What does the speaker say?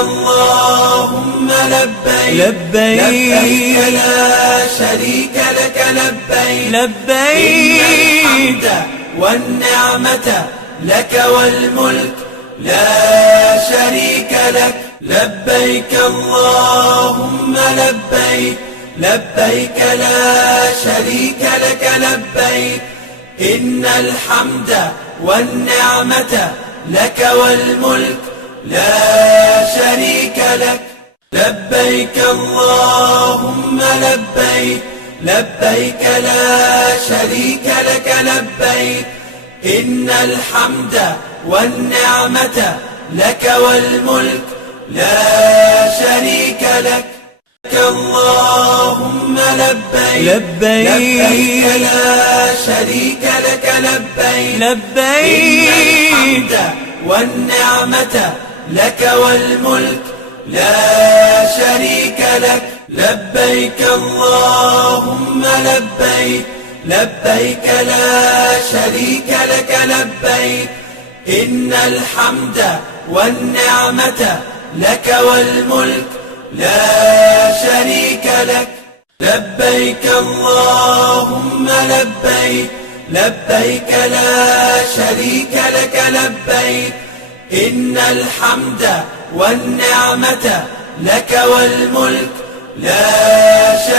اللهم لبيك لبيك لا شريك لك لبيك لبيك إن الحمد والنعمة لك والملك لا شريك لك لبيك اللهم لبيك لبيك لا شريك لك لبيك إن الحمد والنعمة لك والملك لا شريك لك لبيك اللهم لبيك لبيك لا شريك لك لبيك إن الحمد والنعمة لك والملك لا شريك لك اللهم لبيك لبيك لا شريك لك لبيك لبيك إن الحمد والنعمة لك والملك لا شريك لك لبيك اللهم لبيك لبيك لا شريك لك لبيك إن الحمد والنعمة لك والملك لا شريك لك لبيك اللهم لبيك لبيك لا شريك لك لبيك إن الحمد والنعمة لك والملك لا شريك